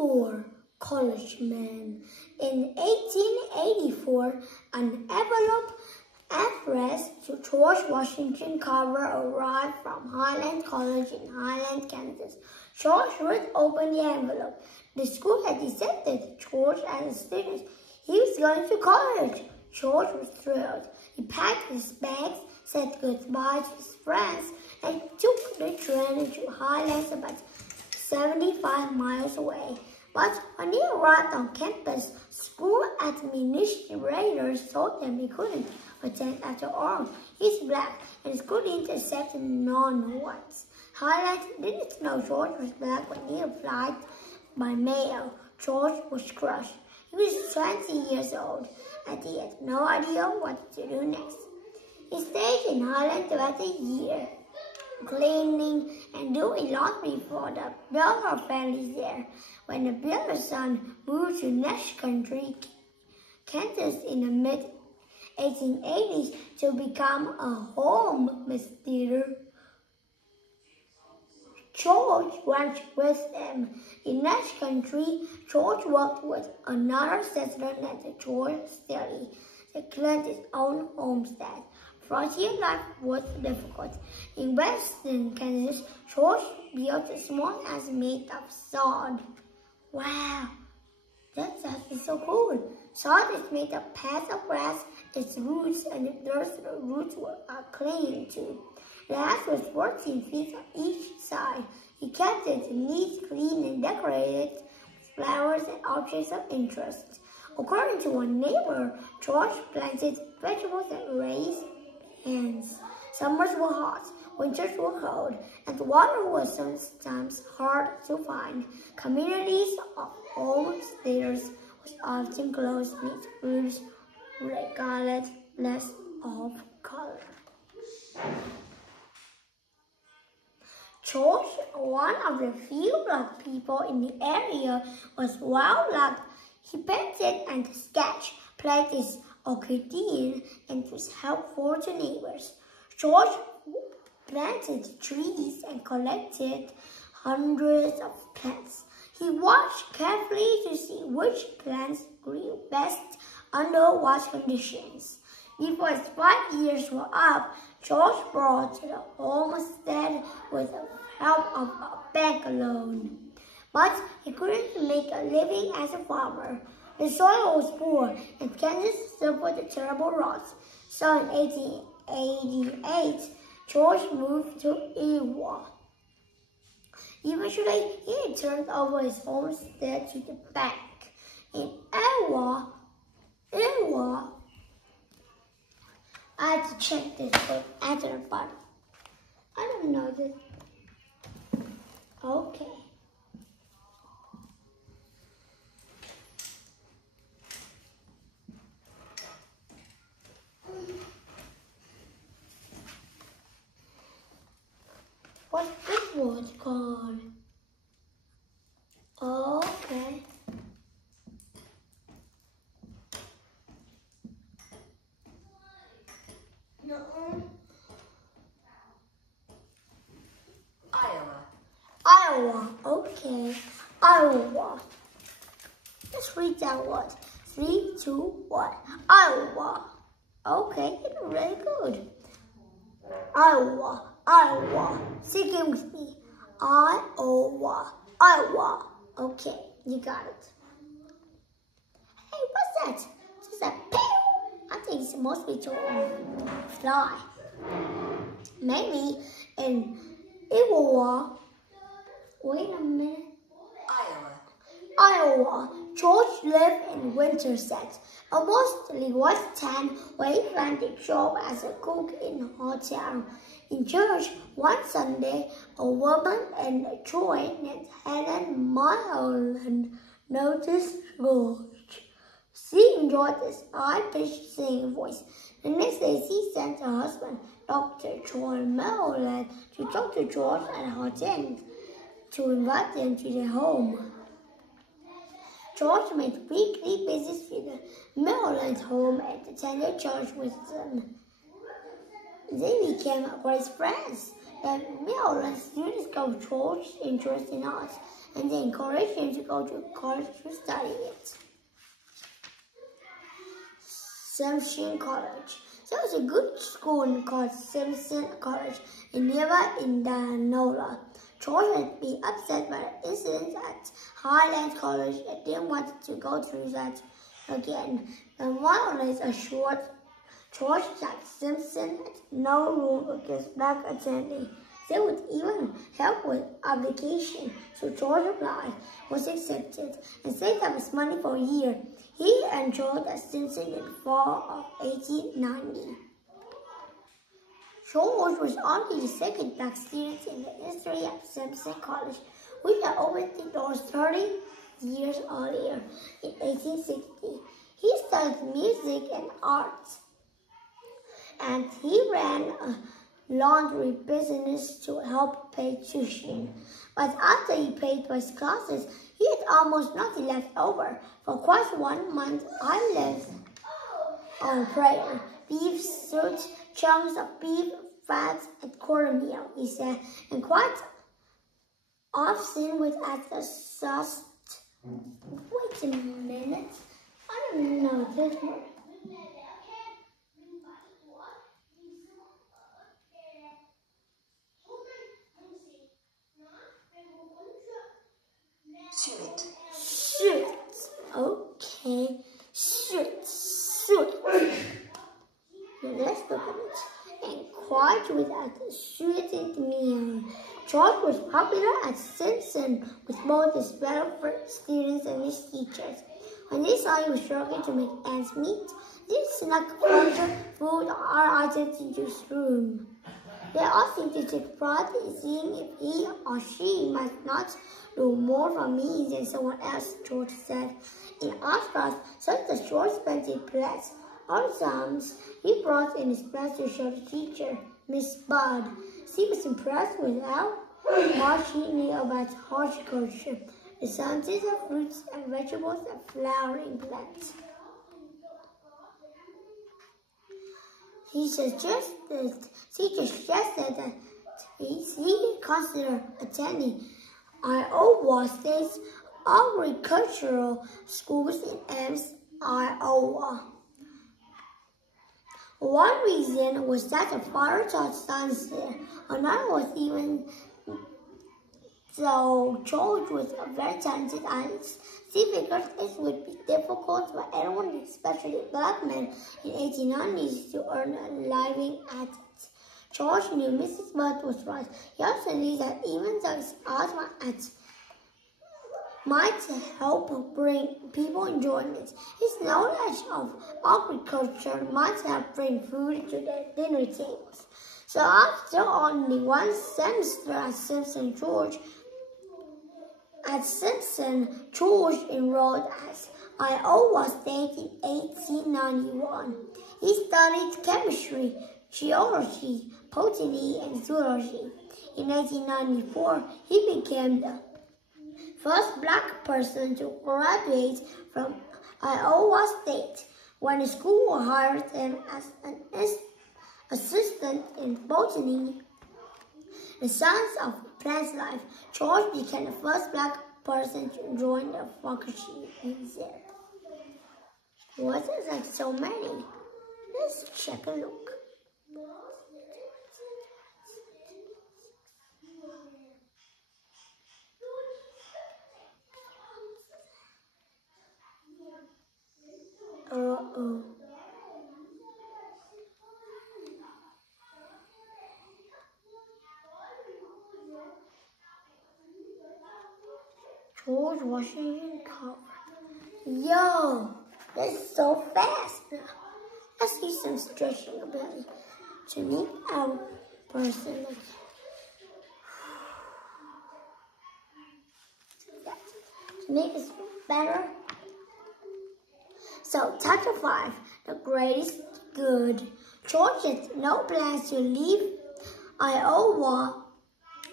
for college men. In 1884, an envelope addressed to George Washington Carver arrived from Highland College in Highland, Kansas. George ripped open the envelope. The school had accepted George as a student. He was going to college. George was thrilled. He packed his bags, said goodbye to his friends, and took the train to Highlands, about 75 miles away. But when he arrived on campus, school administrators told him he couldn't attend after all. He's black, and school didn't accept non-whites. Highlights didn't know George was black when he applied by mail. George was crushed. He was 20 years old, and he had no idea what to do next. He stayed in Highland about a year, cleaning and doing laundry for the Builder families there. When the Builder's son moved to Nash Country, Kansas in the mid-1880s to become a homesteader, George went with them. In Nash Country, George worked with another settler named George Staley. They cleared his own homestead. Frontier life was difficult. In western Kansas, George built a small house made of sod. Wow, that's actually so cool. Sod is made of pads of grass, its roots, and the roots are clean too. The house was 14 feet on each side. He kept it neat, clean, and decorated with flowers and objects of interest. According to one neighbor, George planted vegetables that raised hands. Summers were hot, winters were cold, and the water was sometimes hard to find. Communities of homesteaders was often close-knit groups regardless of color. George, one of the few black people in the area, was well-liked. He painted and sketched, played his accordion, and was helpful to neighbors. George planted trees and collected hundreds of plants. He watched carefully to see which plants grew best under what conditions. Before his 5 years were up, George brought the homestead with the help of a bank loan. But he couldn't make a living as a farmer. The soil was poor, and Kansas suffered a terrible loss. So in 1888, George moved to Iowa. Eventually, he turned over his homestead to the bank. In Iowa, I had to check this book after the bottom. I don't know this. Okay. What's this word called? Okay. No. Iowa. Okay. Iowa. Let's read that word. 3, 2, 1. Iowa. Okay, it's really good. Iowa. Say again with me. Iowa. Okay, you got it. Hey, what's that? Just a pew. I think it's mostly to fly. Maybe in Iowa. Wait a minute. Iowa. George lived in Winterset, a mostly white town where he found a job as a cook in a hotel. In church, one Sunday, a woman in a joy named Helen Mulholland noticed George. She enjoyed his high-pitched singing voice. The next day, she sent her husband, Dr. John Mulholland, to talk to George at a hotel to invite them to their home. George made weekly visits to the Mulholland home and attended church with them. They became great friends. The Mulhollands soon discovered George's interest in art. and they encouraged him to go to college to study it. Simpson College. There was a good school called Simpson College in nearby Indianola. George had been upset by the incident at Highland College and didn't want to go through that again. And one was assured George that Simpson had no room against black attending. They would even help with application, so George applied, was accepted, and saved up his money for a year. He enrolled at Simpson in the fall of 1890. George was only the second black student in the history of Simpson College, which had opened the doors 30 years earlier, in 1860. He studied music and arts, and he ran a laundry business to help pay tuition. But after he paid for his classes, he had almost nothing left over. For quite 1 month, I lived on prayer, beef suit, chunks of beef, fat, and cornmeal, he said, and quite often with at the sauce. Wait a minute, I don't know this one. Shoot. Okay. Shoot. Now let's look at it. And quite without shooting me. George was popular at Simpson with both his fellow students and his teachers. When they saw he was struggling to make ends meet, they snuck furniture, food, or items into his room. They all seemed to take pride in seeing if he or she might not do more for me than someone else, George said. In art class, such as George spent in class, sometimes he brought in his plants to show the teacher, Miss Budd. She was impressed with how much he knew about horticulture, the sciences of fruits and vegetables and flowering plants. She suggested that he consider attending Iowa State's agricultural schools in Ames, Iowa. One reason was that the father taught science there. Another was even though George was a very talented artist, she figured it would be difficult for anyone, especially black men in 1890s, to earn a living at it. George knew Mrs. Budd was right. He also knew that even though his art might help bring people enjoyment, his knowledge of agriculture might help bring food to their dinner tables. So after only one semester at Simpson, George enrolled at Iowa State in 1891. He studied chemistry, geology, botany, and zoology. In 1894, he became the first black person to graduate from Iowa State when the school hired him as an assistant in botany, the science of plant life. George became the first black person to join the faculty there. What is like so many? Let's check a look. George Washington Carver. Yo, that's so fast now. Let's do some stretching ability to make our person like that. To make us better. So, chapter 5, the greatest good. George had no plans to leave Iowa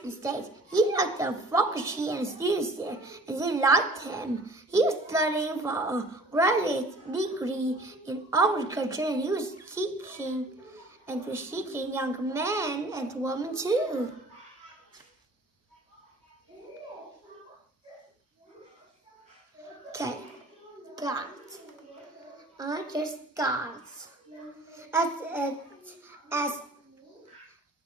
State. He liked the faculty and students there, and they liked him. He was studying for a graduate degree in agriculture, and he was teaching young men and women too. Okay, got it. I just got it. As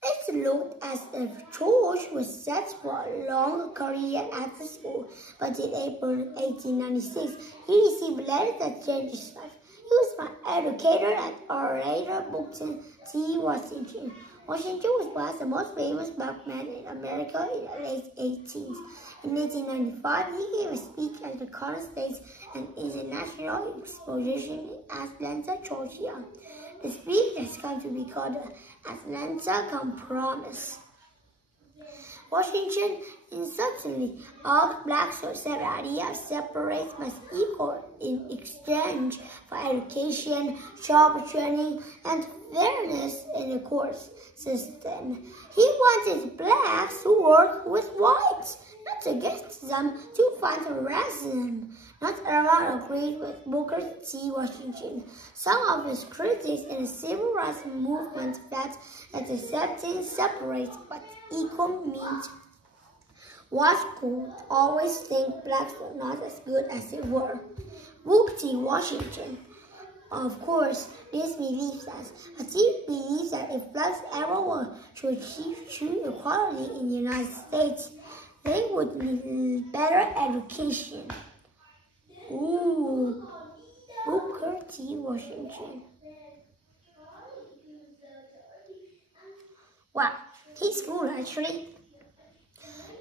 it looked as if George was set for a long career at the school, but in April 1896, he received letters that changed his life. He was an educator and orator, Booker T. Washington. Washington was perhaps the most famous black man in America in the late 18th. In 1895, he gave a speech at the United States and International Exposition in Atlanta, Georgia. The speech has come to be called the Atlanta Compromise. Washington insistently urged blacks to accept the idea of separate but equal in exchange for education, job training, and fairness in the court system. He wanted blacks to work with whites, not against them, to fight racism. Not everyone agreed with Booker T. Washington. Some of his critics in the civil rights movement felt that accepting separate but equal means whites could always think blacks were not as good as they were. Booker T. Washington, of course, disbelieves us, but he believes that if blacks ever were to achieve true equality in the United States, they would need better education. Ooh, Booker T. Washington. Wow, he's cool actually.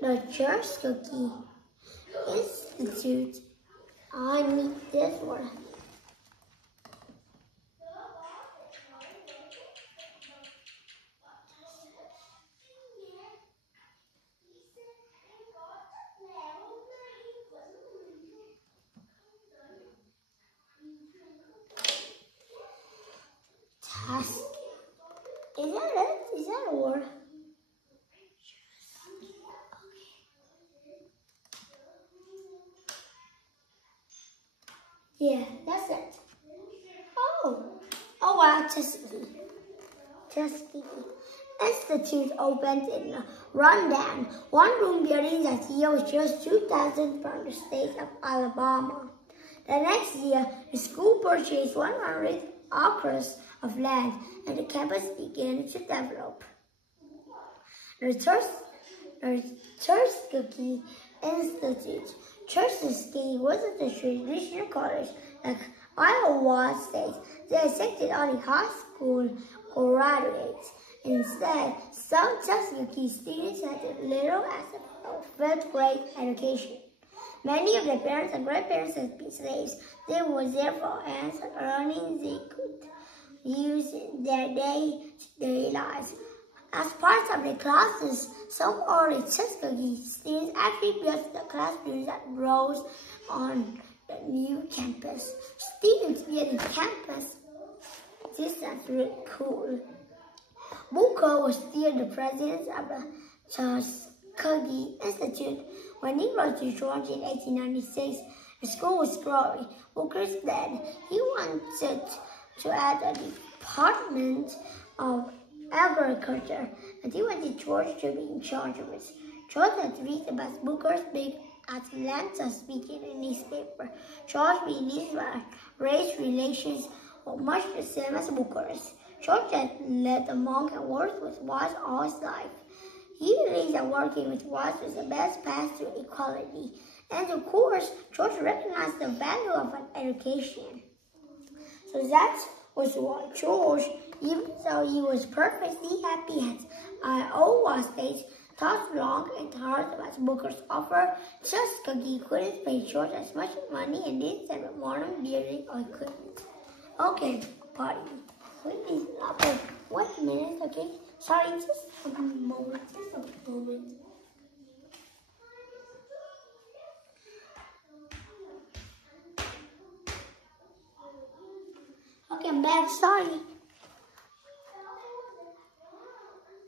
The Tuskegee Institute. I need this one. Is that it? Is that a word? Yeah, that's it. Oh wow, Tuskegee Institute opened in a rundown, one-room building that year was just 2,000 from the state of Alabama. The next year, the school purchased 100 acres of land, and the campus began to develop. The Tuskegee Institute. Tuskegee wasn't a traditional college like Iowa State. They accepted only high school graduates. Instead, some Tuskegee students had as little as a 5th grade education. Many of their parents and grandparents had been slaves. They were therefore earning they could use in their day-to-day lives. As part of their classes, some early Tuskegee students actually built the classrooms that rose on the new campus. Students building campus, this is really cool. Booker was still the president of the Tuskegee Institute. When he rose to Georgia in 1896, the school was growing. Booker said he wanted to add a department of agriculture, and he wanted George to be in charge of it. George had read about Booker's big Atlanta speech in a newspaper. George believed that race relations were much the same as Booker's. George had led a monk and worked with whites all his life. He believed that working with whites was the best path to equality. And of course, George recognized the value of an education. So that was why George, even though he was perfectly happy at Iowa State, thought long and hard about Booker's offer. Tuskegee couldn't pay George as much money and didn't have a modern building or equipment. Okay, party. Please, okay, 1 minute, okay? Sorry, just a moment, Okay, I'm back, sorry.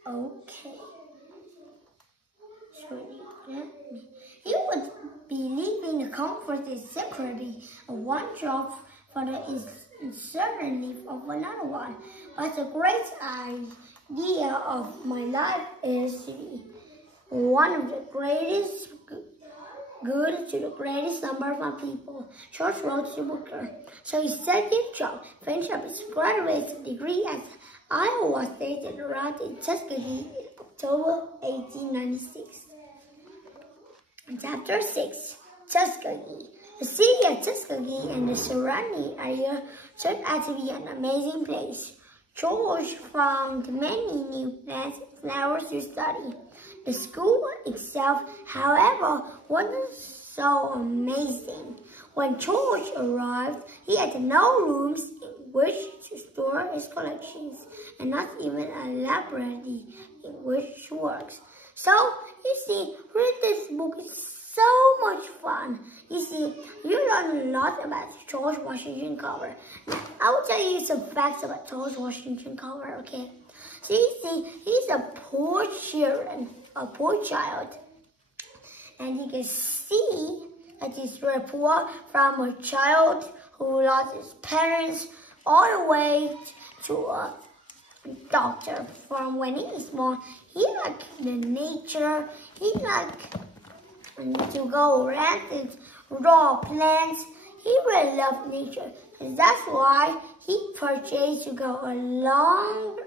Okay. He would be leaving the comfort and security of one job for the uncertainty of another one. But the great idea of my life is to be one of the greatest good to the greatest number of people. George wrote to Booker. So he studied job, finished up his graduate degree at Iowa State and arrived in Tuskegee in October 1896. Chapter 6. Tuskegee. The city of Tuskegee and the surrounding area turned out to be an amazing place. George found many new plants and flowers to study. The school itself, however, wasn't so amazing. When George arrived, he had no rooms in which to store his collections, and not even a library in which to work. So, you see, reading this book is so much fun. You see, you learn a lot about George Washington Carver. Now, I will tell you some facts about George Washington Carver, okay? So you see, he's a poor child. And you can see that he's very poor, from a child who lost his parents all the way to a doctor. From when he is small, he liked the nature, he liked to go around and draw plants. He really loved nature, and that's why he purchased to go along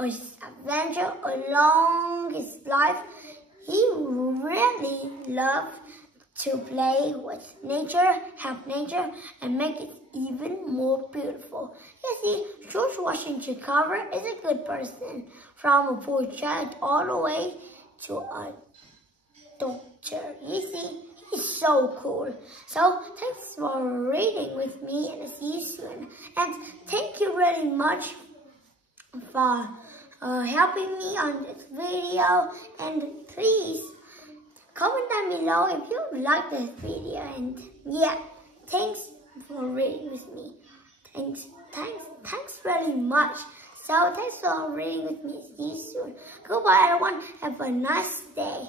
his adventure, along his life. He really loved to play with nature, help nature, and make it even more beautiful. You see, George Washington Carver is a good person, from a poor child all the way to a doctor. You see, he's so cool. So, thanks for reading with me, and I'll see you soon. And thank you very much for helping me on this video. And please comment down below if you like this video. And yeah, thanks for reading with me. Thanks very much. So thanks for reading with me. See you soon. Goodbye, everyone. Have a nice day.